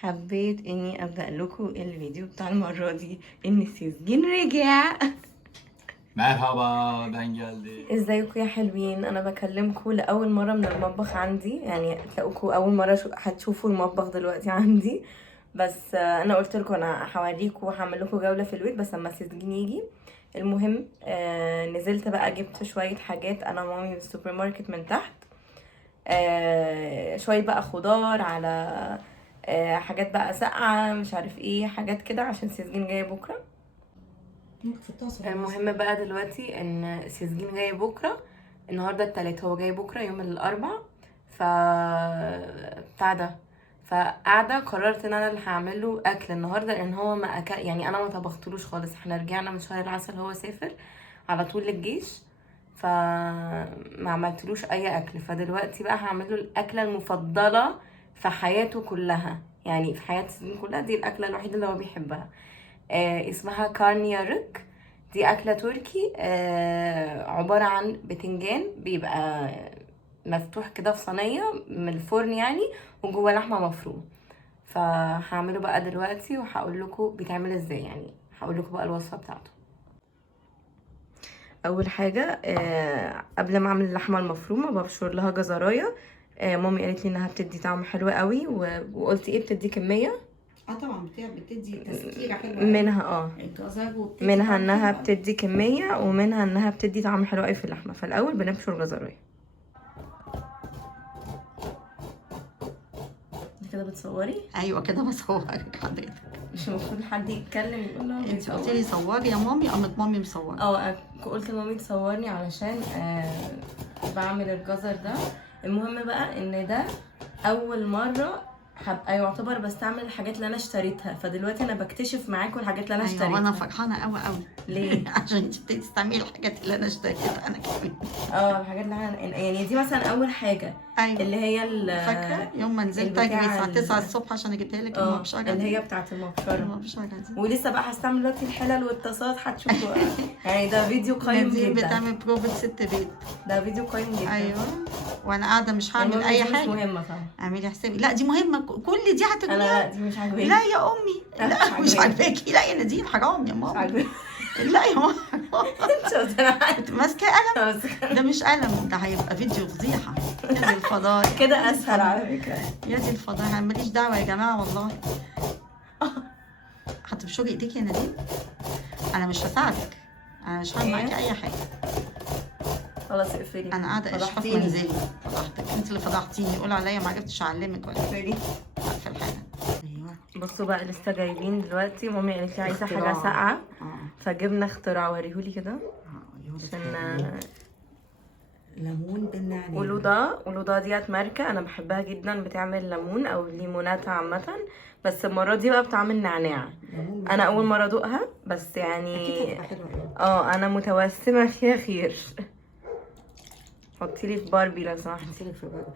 حبيت اني ابدا لكم الفيديو بتاع المره دي ان سيزجين رجع. Merhaba, ben geldim. ازيكم يا حلوين؟ انا بكلمكم لاول مره من المطبخ عندي، يعني تلاقوكم اول مره هتشوفوا المطبخ دلوقتي عندي. بس انا قلت لكم انا هوريكم وهعمل لكم جوله في البيت بس اما سيزجين يجي. المهم نزلت بقى جبت شويه حاجات انا ومامي من السوبر ماركت من تحت. شويه بقى خضار على حاجات بقى ساقعه مش عارف ايه حاجات كده عشان سيزجين جايه بكره. المهم بقى دلوقتي ان سيزجين جاي بكره، النهارده التلات، هو جاي بكره يوم الاربع. ف بتاع ده، فقاعده قررت ان انا اللي هعمل له اكل النهارده، لان هو ما أكل، يعني انا ما طبختلوش خالص. احنا رجعنا من شهر العسل، هو سافر على طول للجيش، فما عملتلوش اي اكل. فدلوقتي بقى هعمل له الاكله المفضله في حياته كلها، يعني في حياه سيزجين كلها دي الاكله الوحيده اللي هو بيحبها. اسمها كارنيارك. دي أكلة تركي، عبارة عن بتنجان بيبقى مفتوح كده في صينية من الفرن يعني، وجوه لحمة مفرومة. فهعمله بقى دلوقتي وهقول لكم بيتعمل ازاي، يعني هقول لكم بقى الوصفة بتاعته. اول حاجة قبل ما اعمل اللحمة المفرومة ببشر لها جزراية. مامي قالت لي انها بتدي طعم حلو قوي، وقلت ايه بتدي كمية. طبعا بتدي تسكيره حلوه منها الجزر، وبتدي منها طعم انها حلو أوي. بتدي كمية، ومنها انها بتدي طعم حلو قوي في اللحمة. فالاول بنبشر جزراية. كده بتصوري؟ ايوه كده بصورك حضرتك. مش المفروض حد يتكلم يقول لها انت قلت لي صوري يا مامي، قامت مامي مصوره. قلت لمامي تصورني علشان بعمل الجزر ده. المهم بقى ان ده اول مره هبقى يعتبر بستعمل الحاجات اللي انا اشتريتها، فدلوقتي انا بكتشف معاكم الحاجات اللي انا اشتريتها. ايوه وانا فرحانه قوي قوي. ليه؟ عشان انت بتبتدي تستعملي الحاجات اللي انا اشتريتها انا كمان. الحاجات اللي يعني دي مثلا اول حاجه. ايوه اللي هي فاكره يوم ما نزلت اجري الساعه 9 الصبح عشان اجيبها لك المبشره اللي دي. هي بتاعه المبشره. المبشره دي ولسه بقى هستعمل دلوقتي الحلل والطاسات هتشوفوا. يعني ده فيديو قيم دي جدا. بتعمل بروفة ست بيت. ده فيديو قيم جدا. ايوه وانا قاعده مش هعمل اي دي حاجه. مش مهمه طبعا. اعملي حسابي، لا دي مهمه، كل دي انا هتاكليها. لا دي مش عاجباني. لا يا امي لا مش عاجباكي، لا يا نادين حرام يا ماما. لا يا ماما كنت ماسكه قلم. ده مش قلم، ده هيبقى فيديو فضيحه. يا دي الفضايح كده اسهل على فكره. يا دي الفضايح، ماليش دعوه يا جماعه والله. هتبشري ايديك يا نادين، انا مش هساعدك، انا مش هعمل معاكي اي حاجه. خلاص اقفلي. انا قاعده اشرف منزلي. فضحتك انت اللي فضحتيني، قول عليا ما عرفتش اعلمك ولا اقفلي. عارفه الحاجه. ايوه بصوا بقى لسه جايبين دلوقتي، مامي قالت لي عايزه حاجه ساقعه. فجبنا اختراع، وريهولي كده عشان ليمون بالنعناع. ولودا ديت ماركه انا بحبها جدا، بتعمل ليمون او ليمونات عامه، بس المره دي بقى بتعمل نعناع. انا اول مره ادوقها بس يعني انا متوسمه فيها خير. حطي لي في باربي لو سمحتي. حطي لك في باربي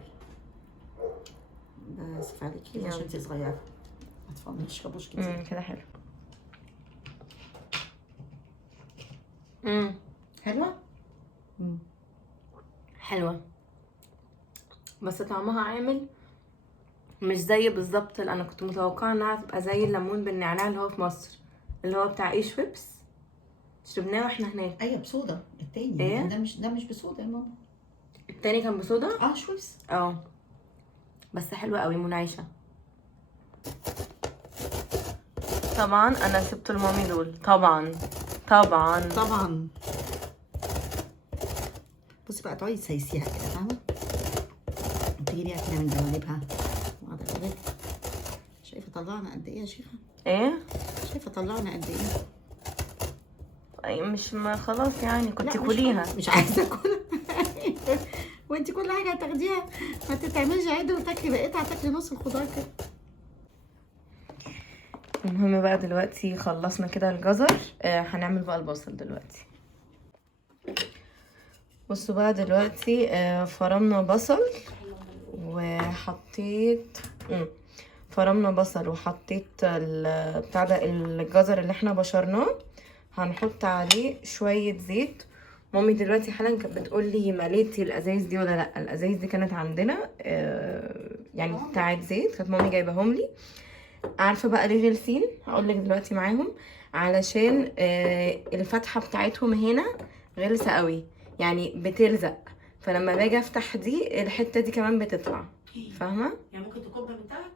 بس عليكي عشان انتي صغيره، اطفال ما يشربوش كتير. كده حلو. حلوه. حلوه بس طعمها عامل مش زي بالظبط اللي انا كنت متوقعه انها تبقى زي الليمون بالنعناع اللي هو في مصر، اللي هو بتاع ايش ويبس شربناه واحنا هناك. ايوه بصودا التاني. ايه ده مش بصودا يا ماما. التاني كان بصودا. شويبس. بس حلوه قوي منعشه. طبعا انا سبت المامي دول طبعا. بصي بقى تقعدي تسيسيها كده فاهمه، وتجيبيها كده من جوانبها وقاعده كده. شايفه طلعنا قد ايه يا شيخه؟ شايفه طلعنا قد ايه؟ مش ما خلاص يعني كنت كليها. مش عايزه اكلها. وانت كل حاجه هتاخديها ما تتعملش عادي وتاكلي بقيتها، هتاكلي نص الخضار كده. المهم بقى دلوقتي خلصنا كده الجزر. هنعمل بقى البصل دلوقتي. بصوا بقى دلوقتي فرمنا بصل وحطيت بتاع ده الجزر اللي احنا بشرناه. هنحط عليه شويه زيت. مامي دلوقتي حالا كانت بتقول لي مليتي الازايز دي ولا لا. الازايز دي كانت عندنا يعني بتاعت زيت، كانت مامي جايباهم لي. عارفه بقى ليه غلسين؟ هقول لك دلوقتي معاهم. علشان الفتحه بتاعتهم هنا غلسه قوي، يعني بتلزق، فلما باجي افتح دي الحته دي كمان بتطلع، فاهمه؟ يعني ممكن تكب من تحت؟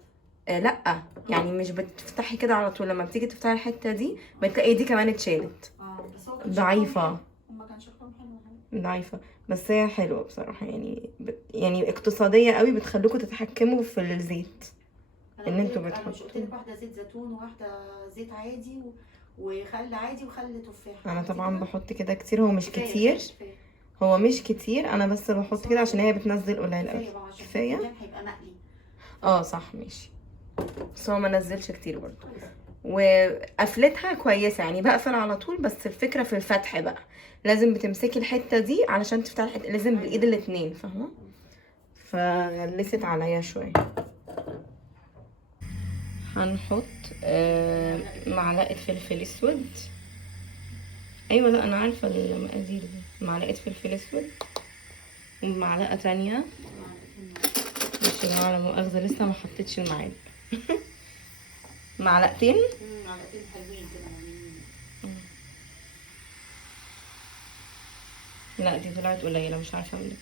لا يعني مش بتفتحي كده على طول، لما بتيجي تفتحي الحته دي بتلاقي دي كمان اتشالت. بس هو كان ضعيفه. هما كان شكلهم حلو. ضعيفه، بس هي حلوه بصراحه، يعني يعني اقتصاديه قوي، بتخليكم تتحكموا في الزيت ان انتوا انا مش قلت بتحطوا. لك واحده زيت زيتون وواحده زيت عادي وخل عادي وخل تفاح؟ انا طبعا بحط كده كتير، هو مش كتير، كفاية. هو مش كتير، انا بس بحط كده عشان هي بتنزل قليل قوي. كفايه. هيبقى مقلي. صح ماشي، بس هو ما نزلش كتير برضه. وقفلتها كويسه، يعني بقفل على طول، بس الفكره في الفتح بقى، لازم بتمسكي الحته دي علشان تفتحي الحته، لازم بالايد الاتنين، فاهمه؟ فغلست عليا شويه. هنحط معلقه فلفل اسود. ايوه لا انا عارفه المقادير دي، معلقه فلفل اسود ومعلقه تانية. مش يا جماعه على مؤاخذه لسه ما حطيتش المعالق. معلقتين حلوين كده. لا دي طلعت قليله، مش عارفه اقول لك.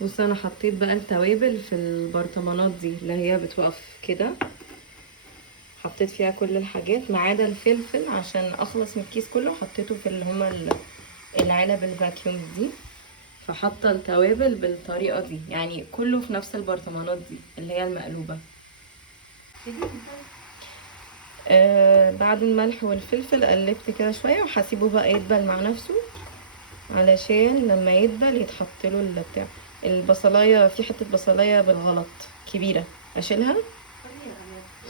بص انا حطيت بقى التوابل في البرطمانات دي اللي هي بتوقف كده، حطيت فيها كل الحاجات ما عدا الفلفل عشان اخلص من الكيس كله، حطيته في اللي هما العلب الفاكيوم دي. فحاطه التوابل بالطريقه دي، يعني كله في نفس البرطمانات دي اللي هي المقلوبه. بعد الملح والفلفل قلبت كده شويه وهسيبه بقى يدبل مع نفسه، علشان لما يدبل يتحط له البتاع. البصلايه، في حته بصلايه بالغلط كبيره، اشيلها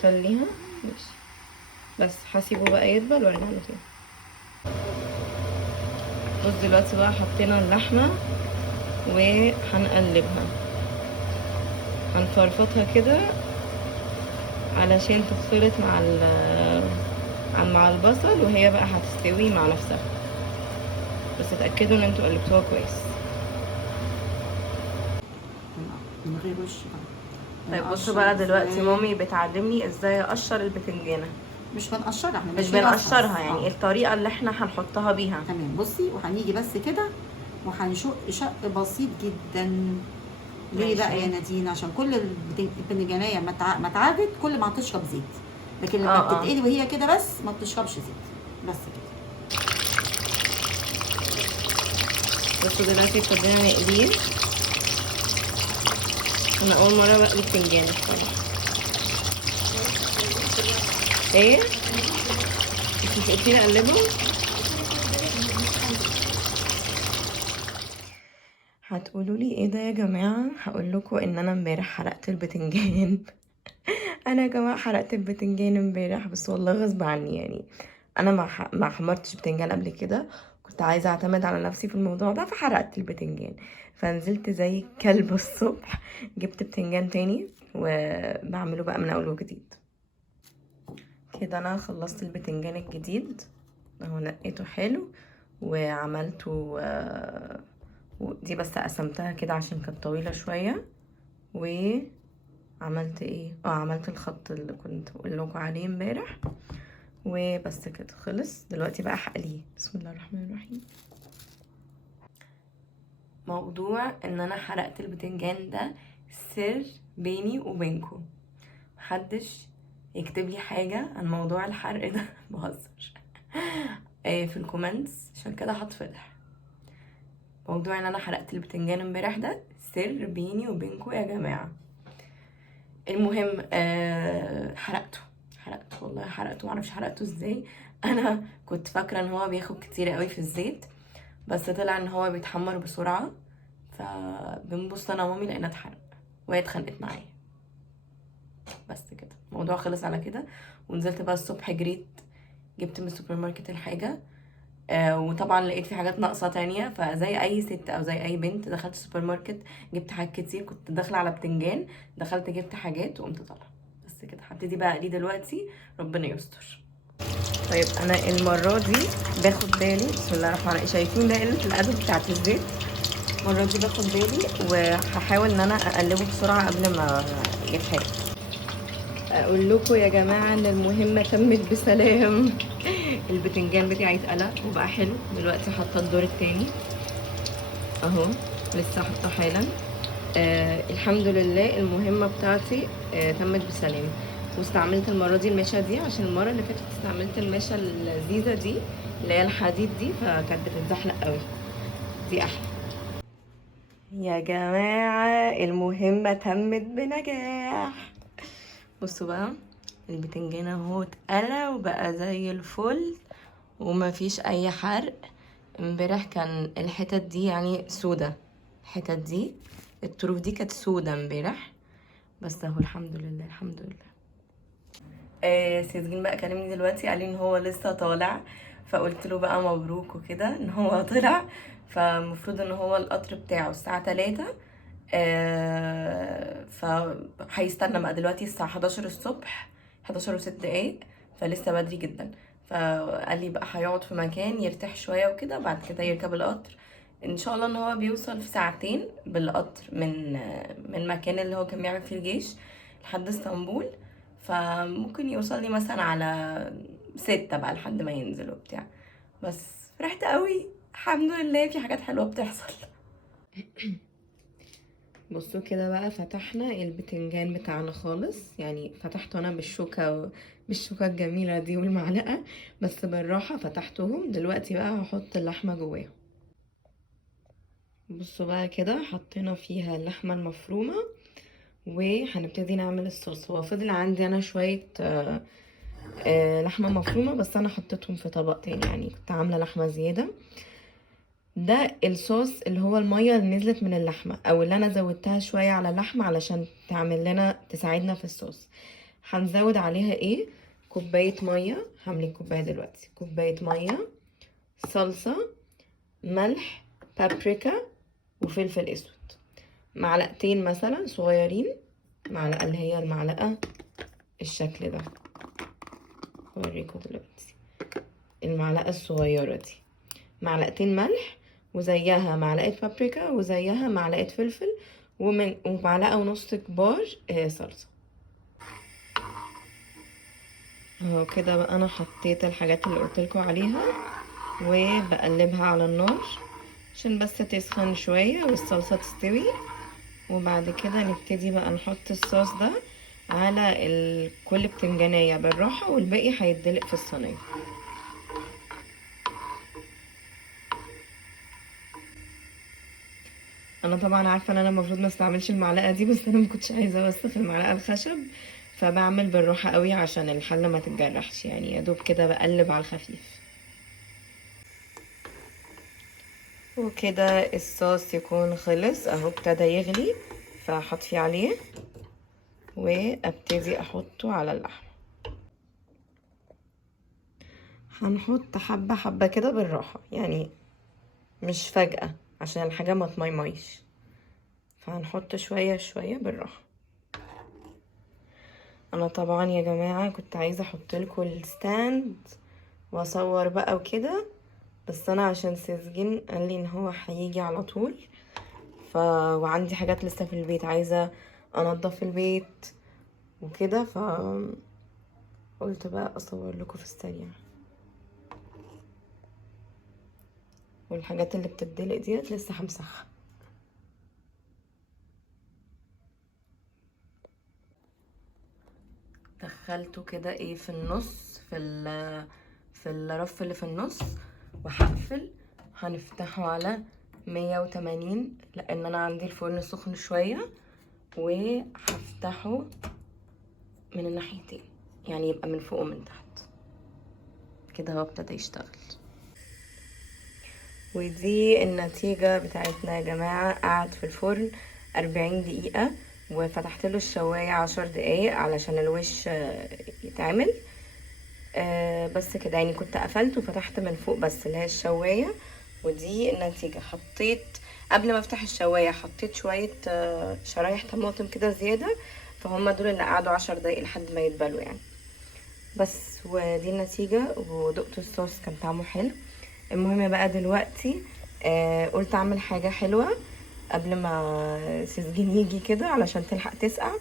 خليها ماشي، بس هسيبه بقى يدبل وارجع له تاني. بص دلوقتي بقى حطينا اللحمه وهنقلبها، هنفرفطها كده علشان تتخلط مع البصل، وهي بقى هتستوي مع نفسها، بس اتاكدوا ان انتوا قلبتوها كويس. من غير وش بقى. طيب بصوا بقى دلوقتي مامي بتعلمني ازاي اقشر البتنجانه. مش بنقشرها، احنا مش بنقشرها، يعني الطريقه اللي احنا هنحطها بيها. تمام. بصي، وهنيجي بس كده وهنشق شق بسيط جدا. ليه بقى يا نادين؟ عشان كل البتنجانيه ما اتعبت كل ما هتشرب زيت، لكن لما بتتقلي وهي كده بس ما بتشربش زيت، بس كده. بصوا دلوقتي ابتدينا نقليه. انا اول مره بقلي بتنجان الصراحه. ايه انت مش قلتي لي اقلبه؟ هتقولوا لي ايه ده يا جماعه؟ هقول لكم ان انا امبارح حرقت البتنجان. انا يا جماعه حرقت البتنجان امبارح، بس والله غصب عني، يعني انا ما حمرتش بتنجان قبل كده، كنت عايزه اعتمد على نفسي في الموضوع ده، فحرقت البتنجان. فنزلت زي كلب الصبح جبت بتنجان تاني وبعمله بقى من اول وجديد. كده انا خلصت البتنجان الجديد اهو، نقيته حلو وعملته دي بس قسمتها كده عشان كانت طويله شويه. وعملت ايه؟ عملت الخط اللي كنت بقول لكم عليه امبارح، وبس كده خلص. دلوقتي بقى هقليه. بسم الله الرحمن الرحيم. موضوع ان انا حرقت البتنجان ده سر بيني وبينكم، محدش يكتب لي حاجه عن موضوع الحرق ده. بهزر في الكومنتس، عشان كده هتفضح. موضوع ان انا حرقت البتنجان امبارح ده سر بيني وبينكم يا جماعه. المهم حرقته والله، حرقته، معرفش حرقته ازاي. انا كنت فاكره ان هو بياخد كتير قوي في الزيت، بس طلع ان هو بيتحمر بسرعه. فبنبص انا ومامي لقينا اتحرق وهي اتخانقت معايا. بس كده الموضوع خلص على كده. ونزلت بقى الصبح جريت جبت من السوبر ماركت الحاجه، وطبعا لقيت في حاجات ناقصه تانية. فزي اي ست او زي اي بنت دخلت السوبر ماركت جبت حاجات كتير، كنت داخله على بتنجان دخلت جبت حاجات وقمت طالعه. بس كده هبتدي بقى اقليه دلوقتي، ربنا يستر. طيب انا المره دي باخد بالي، بسم الله الرحمن الرحيم، شايفين ده قله الادب بتاعت الزيت. المره دي باخد بالي وهحاول ان انا اقلبه بسرعه قبل ما يتحرق. اقول لكم يا جماعه ان المهمه تمت بسلام. البتنجان بتاعي اتقلق وبقى حلو. دلوقتي حاطه الدور التاني اهو، لسه حاطه حالا. الحمد لله المهمه بتاعتي تمت بسلام. واستعملت المره دي المشا دي، عشان المره اللي فاتت استعملت المشا اللذيذه دي اللي هي الحديد دي، فكانت بتتزحلق قوي. دي احلى. يا جماعه المهمه تمت بنجاح. بصوا بقى، البتنجان اهو اتقلى وبقى زي الفل ومفيش اي حرق. امبارح كان الحتت دي يعني سودا، الحتت دي الطروف دي كانت سودا امبارح، بس اهو الحمد لله الحمد لله. سيزجين بقى كلمني دلوقتي قال لي ان هو لسه طالع، فقلت له بقى مبروك وكده ان هو طلع. فالمفروض ان هو القطر بتاعه الساعة 3، فهيستنى بقى دلوقتي الساعة 11 الصبح، 11:06، فلسه بدري جدا. فقال لي بقى هيقعد في مكان يرتاح شوية وكده، بعد كده يركب القطر. ان شاء الله ان هو بيوصل في ساعتين بالقطر من المكان اللي هو كان بيعمل فيه الجيش لحد اسطنبول. فممكن يوصل لي مثلا على 6 بقى لحد ما ينزل وبتاع. بس فرحت قوي، الحمد لله في حاجات حلوة بتحصل. بصوا كده بقى، فتحنا البتنجان بتاعنا خالص، يعني فتحته انا بالشوكة الجميلة دي والمعلقة، بس بالراحة فتحتهم. دلوقتي بقى هحط اللحمة جواهم. بصوا بقى كده، حطينا فيها اللحمة المفرومة وهنبتدي نعمل الصوص. هو فضل عندي انا شوية لحمة مفرومة، بس انا حطيتهم في طبق تاني، يعني كنت عاملة لحمة زيادة. ده الصوص اللي هو المية اللي نزلت من اللحمة، او اللي انا زودتها شوية على اللحمة علشان تعمل لنا تساعدنا في الصوص. هنزود عليها ايه؟ كوباية مية. هعمل كوباية دلوقتي، كوباية مية، صلصة، ملح، بابريكا، وفلفل اسود. معلقتين مثلا صغيرين، معلقة اللي هي المعلقة الشكل ده، هوريكم دلوقتي. المعلقة الصغيرة دي معلقتين ملح، وزيها معلقة بابريكا، وزيها معلقة فلفل، ومعلقة ونص كبار صلصة. اهو كده بقى انا حطيت الحاجات اللي قلتلكوا عليها وبقلبها على النار عشان بس تسخن شوية والصلصة تستوي. وبعد كده نبتدي بقى نحط الصوص ده على كل بتنجانية بالراحة، والباقي هيتدلق في الصينية. انا طبعا عارفه ان انا المفروض ما استعملش المعلقه دي، بس انا ما كنتش عايزه اوسخ المعلقه الخشب، فبعمل بالراحه قوي عشان الحله ما تتجرحش، يعني يا دوب كده بقلب على الخفيف. وكده الصوص يكون خلص اهو، ابتدى يغلي، فهحط فيه عليه وابتدي احطه على اللحمه. هنحط حبه حبه كده بالراحه، يعني مش فجأة عشان الحاجه ما تميميش، فهنحط شويه شويه بالراحه. انا طبعا يا جماعه كنت عايزه احط لكم الستاند واصور بقى وكده، بس انا عشان سيزجين قال لي ان هو هيجي على طول، وعندي حاجات لسه في البيت عايزه انضف البيت وكده، قلت بقى اصور لكم في السريع. والحاجات اللي بتدلق ديت لسه همسحها. دخلته كده ايه في النص، في الرف اللي في النص، وهقفل. هنفتحه على 180 لان انا عندي الفرن سخن شويه، وهفتحه من الناحيتين، يعني يبقى من فوق ومن تحت كده. هو ابتدى يشتغل. ودي النتيجة بتاعتنا يا جماعة. قعد في الفرن 40 دقيقة، وفتحت له الشواية 10 دقايق علشان الوش يتعمل. بس كده، يعني كنت قفلت وفتحت من فوق بس اللي هي الشواية. ودي النتيجة. حطيت قبل ما افتح الشواية حطيت شوية شرايح طماطم كده زيادة، فهم دول اللي قعدوا 10 دقايق لحد ما يتبلوا يعني. بس ودي النتيجة. ودقت الصوص كان طعمه حلو. المهم بقى دلوقتي قلت اعمل حاجة حلوة قبل ما سيزجين يجي كده علشان تلحق تسقع.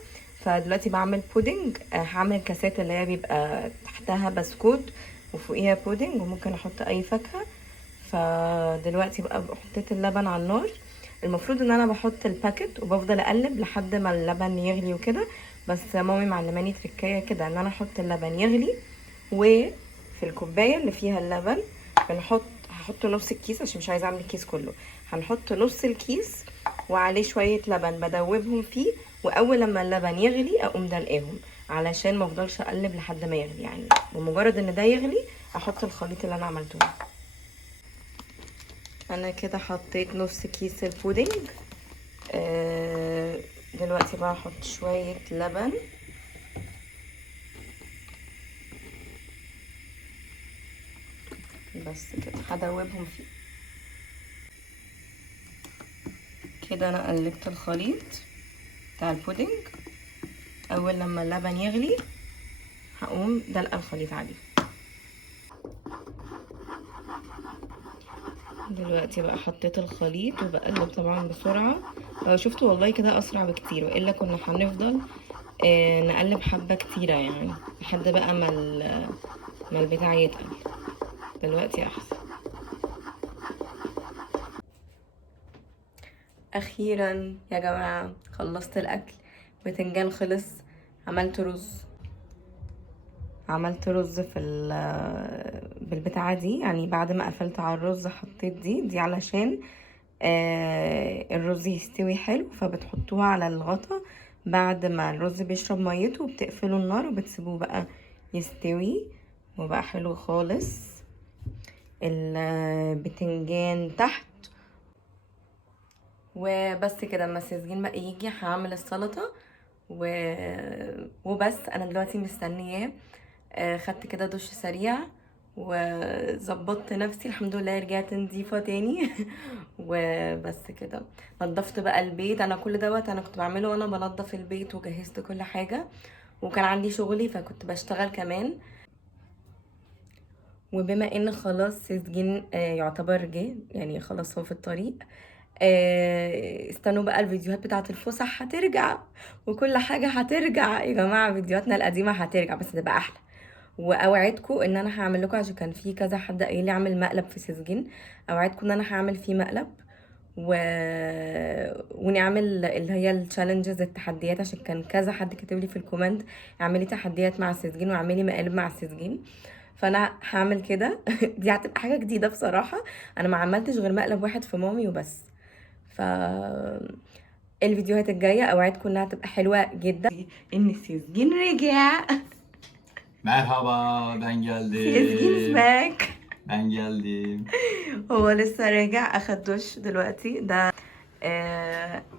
فدلوقتي بعمل بودنج. هعمل كاسات اللي هي بيبقى تحتها بسكوت وفوقيها بودنج، وممكن احط اي فاكهه. فدلوقتي بقى حطيت اللبن على النار. المفروض ان انا بحط الباكت وبفضل اقلب لحد ما اللبن يغلي وكده، بس مامي معلماني تركايه كده ان انا احط اللبن يغلي، وفي الكوبايه اللي فيها اللبن هحط نص الكيس عشان مش عايزه اعمل الكيس كله. هنحط نص الكيس وعليه شويه لبن بدوبهم فيه، واول لما اللبن يغلي اقوم دلقاهم علشان ما افضلش اقلب لحد ما يغلي. يعني بمجرد ان ده يغلي احط الخليط اللي انا عملته. انا كده حطيت نص كيس البودنج. دلوقتي بقى احط شويه لبن، بس كده هدوبهم فيه. كده انا قلبت الخليط بتاع البودنج. اول لما اللبن يغلي هقوم دلقه الخليط عليه. دلوقتي بقى حطيت الخليط وبقلب طبعا بسرعه. شفتوا والله كده اسرع بكتير، والا كنا هنفضل نقلب حبه كتيره يعني لحد بقى ما البتاع يتقل. دلوقتي احسن. اخيرا يا جماعه خلصت الاكل. بتنجان خلص. عملت رز بالبتاعه دي. يعني بعد ما قفلت على الرز حطيت دي علشان الرز يستوي حلو. فبتحطوها على الغطا بعد ما الرز بيشرب ميته، وبتقفلوا النار وبتسيبوه بقى يستوي وبقى حلو خالص. البتنجان تحت. وبس كده اما السيزجين بقى يجي هعمل السلطه وبس. انا دلوقتي مستنياه. خدت كده دش سريع وظبطت نفسي الحمد لله، رجعت نضيفه تاني. وبس كده نضفت بقى البيت. انا كل دوت انا كنت بعمله وانا بنضف البيت وجهزت كل حاجه، وكان عندي شغلي فكنت بشتغل كمان. وبما ان خلاص سيزجين يعتبر جه، يعني خلاص هو في الطريق. استنوا بقى الفيديوهات بتاعت الفسح هترجع وكل حاجة هترجع يا جماعة. فيديوهاتنا القديمة هترجع بس تبقى احلى. واوعدكم ان انا هعمل لكم، عشان كان في كذا حد قايل لي اعمل مقلب في سيزجين. اوعدكم ان انا هعمل فيه مقلب ونعمل اللي هي التشالنجز، التحديات، عشان كان كذا حد كاتب لي في الكومنت اعملي تحديات مع السيزجين واعملي مقالب مع السيزجين. فانا هعمل كده. دي هتبقى حاجه جديده بصراحه. انا ما عملتش غير مقلب واحد في مامي وبس. ف الفيديوهات الجايه اوعدكم انها تبقى حلوه جدا. ان السيزجين رجع. Merhaba, ben سيزجين geldim. باك. Ben geldim. هو لسه راجع اخد دش دلوقتي. ده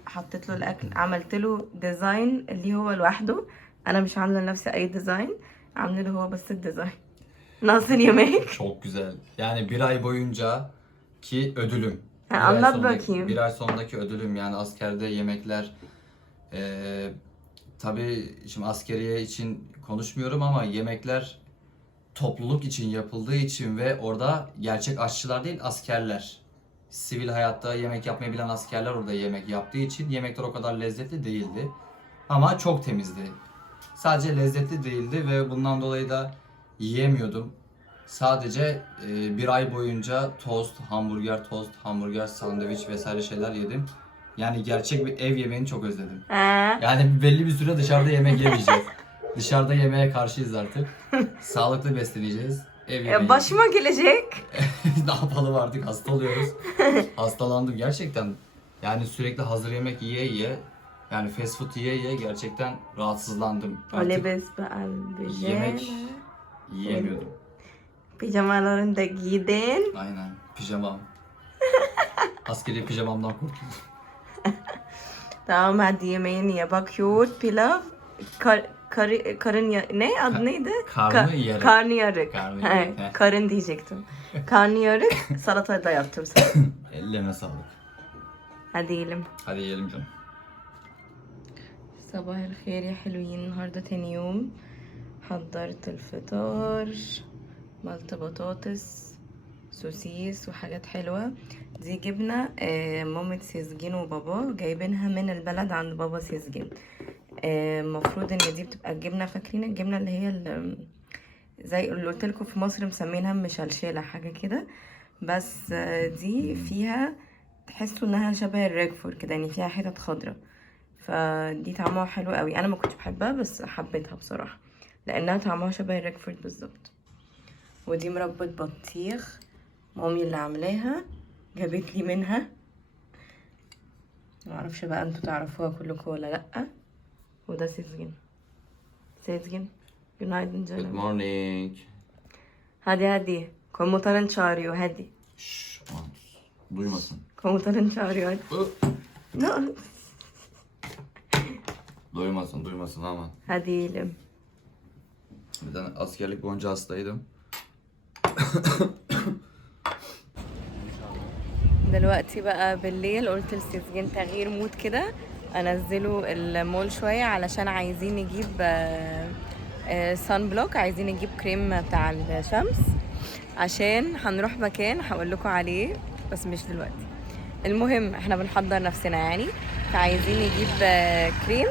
حطيت له الاكل، عملت له ديزاين اللي هو لوحده. انا مش عامله لنفسي اي ديزاين، عامله له هو بس الديزاين. Nasıl yemek? Çok güzel. Yani bir ay boyunca ki ödülüm. Ha, Bir ay anlat sonundaki, bakayım. bir ay sonundaki ödülüm yani askerde yemekler. Tabii şimdi askeriye için konuşmuyorum ama yemekler topluluk için yapıldığı için ve orada gerçek aşçılar değil askerler. Sivil hayatta yemek yapmayı bilen askerler orada yemek yaptığı için yemekler o kadar lezzetli değildi. Ama çok temizdi. Sadece lezzetli değildi ve bundan dolayı da yiyemiyordum. Sadece bir ay boyunca tost, hamburger, sandviç vesaire şeyler yedim. Yani gerçek bir ev yemeğini çok özledim. Ha. Yani belli bir süre dışarıda yemek yemeyeceğiz. Dışarıda yemeğe karşıyız artık. Sağlıklı besleneceğiz. Ev yemeği. Başıma gelecek. Ne yapalım artık hasta oluyoruz. Hastalandım gerçekten. Yani sürekli hazır yemek yiye yiye yani fast food yiye yiye gerçekten rahatsızlandım. Artık Olebes bal yemek yiyemiyordum. Pijamalarını da giydin. Aynen pijamam. Askeri pijamamdan kurtuldum. Tamam hadi yemeğini ye. Bak yoğurt, pilav, karın ne? Adı neydi? Karnıyarık. Karnıyarık. Karnıyarık, he. Karın diyecektim. Karnıyarık salata da yaptım sana. Ellerine sağlık. Hadi yiyelim. Hadi yiyelim canım. صباح الخير يا حلوين. النهاردة تاني يوم. حضرت الفطار، عملت بطاطس سوسيس وحاجات حلوة. دي جبنة مامة سيزجين وبابا جايبينها من البلد عند بابا سيزجين. المفروض ان دي بتبقى الجبنه، فاكرين الجبنه اللي هي زي اللي قلت لكم في مصر مسمينها مشلشله حاجه كده، بس دي فيها تحسوا انها شبه الريكفورد كده، يعني فيها حتت خضرا، فدي طعمها حلو قوي. انا ما كنتش بحبها بس حبيتها بصراحه لانها طعمها شبه الريكفورد بالظبط. ودي مربى بطيخ مامي اللي عاملاها، جابت لي منها، معرفش بقى انتوا تعرفوها كلكم ولا لا. وده سيزجن. سيزجن günaydın Good canım. morning. Hadi komutanın çağırıyor hadi. Şşş, aman, duymasın. Komutanın çağırıyor hadi. No. Duymasın aman. Hadi yiyelim. Ben askerlik boyunca hastaydım. دلوقتي بقى بالليل قلت لسيزجين تغيير مود كده انزله المول شويه علشان عايزين نجيب سان بلوك، عايزين نجيب كريم بتاع الشمس عشان هنروح مكان هقول لكم عليه بس مش دلوقتي. المهم احنا بنحضر نفسنا يعني، فعايزين نجيب كريم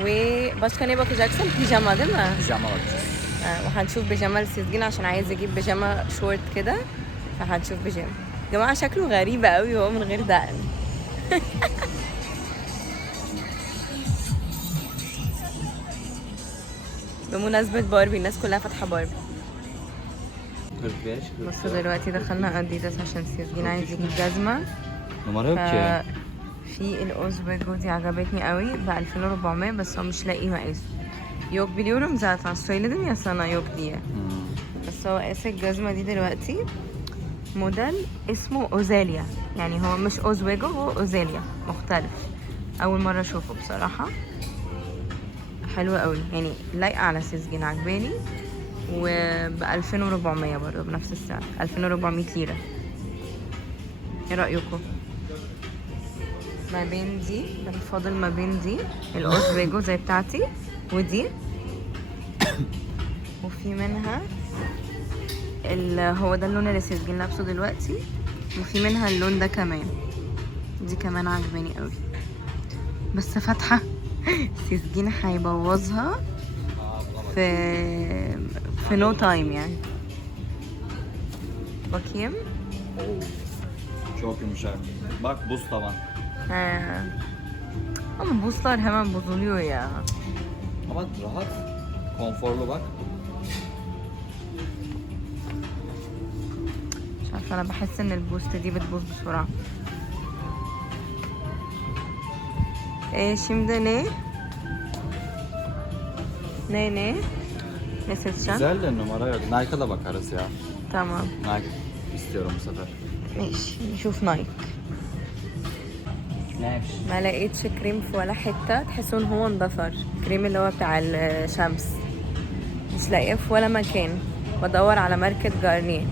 وباشكا نبقى جاكسون بيجاما değil mi؟ Pijama bakacağız. وهنشوف بيجاما لسيزجين عشان عايز يجيب بيجاما شورت كده، فهنشوف بيجاما. يا جماعه شكله غريب قوي وهو من غير دقن. بمناسبة باربي الناس كلها فاتحة باربي. 45. بصوا دلوقتي دخلنا اديداس عشان سيزجين عايز يجيب جزمة. Numara yok ki. في الاوزبيجو دي عجبتني قوي ب 2400 بس هو مش لاقي مقاسه. Yok biliyorum zaten söyledim ya sana yok diye. بس هو قاس الجزمة دي دلوقتي موديل اسمه اوزاليا، يعني هو مش اوزويجو هو اوزاليا مختلف. اول مرة اشوفه بصراحة، حلوة قوي يعني لايقة على سيزجين عجباني، وب 2400 برضه بنفس السعر 2400 ليرة. ايه رأيكم؟ ما بين دي بنفضل ما بين دي الاوزبيجو زي بتاعتي ودي، وفي منها هو ده اللون اللي سيزجين لابسه دلوقتي، وفي منها اللون ده كمان، دي كمان عجباني قوي بس فاتحة. سيزجين هيبوظها في نو تايم يعني. bakayım. Çok yumuşak. Bak buz taban. Ama buzlar hemen bozuluyor ya. Ama rahat. Konforlu bak. مش عارفة، انا بحس ان البوست دي بتبوظ بسرعة. şimdi ne? Ne seçeceğim? Güzel de numara yok. Nike'a da bakarız ya. Tamam. Nike istiyorum bu sefer. ماشي نشوف نايك. ما لقيتش كريم في ولا حتة، تحسوا ان هو اندثر. كريم اللي هو بتاع الشمس مش لاقيه في ولا مكان، بدور على ماركة جارنيه.